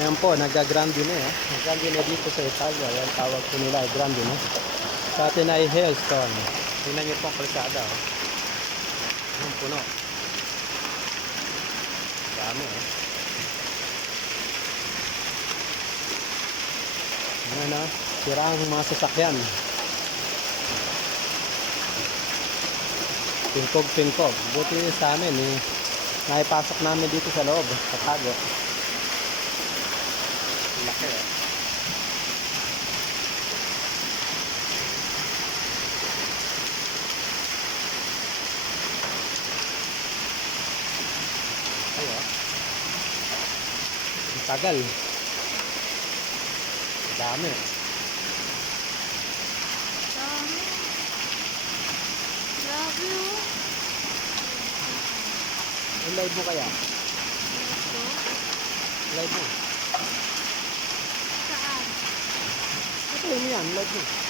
Ngayon po, nagga-grande na eh. Grande na dito sa Italia. Yan tawag po nila, grande na. Sa atin ay hailstone. Tingnan niyo po ang kalsada. Oh. Yung puno. Dami eh. Ayan oh. Sira ang mga sasakyan. Pingkog-pingkog. Buti sa amin eh. Naipasok namin dito sa loob. Sa tago. Laki eh. Ayo. Ang tagal. Dami. Dami. Grabe oh. Live mo kaya? Ito? Live mo. Saan? Ito yun yan. Live mo.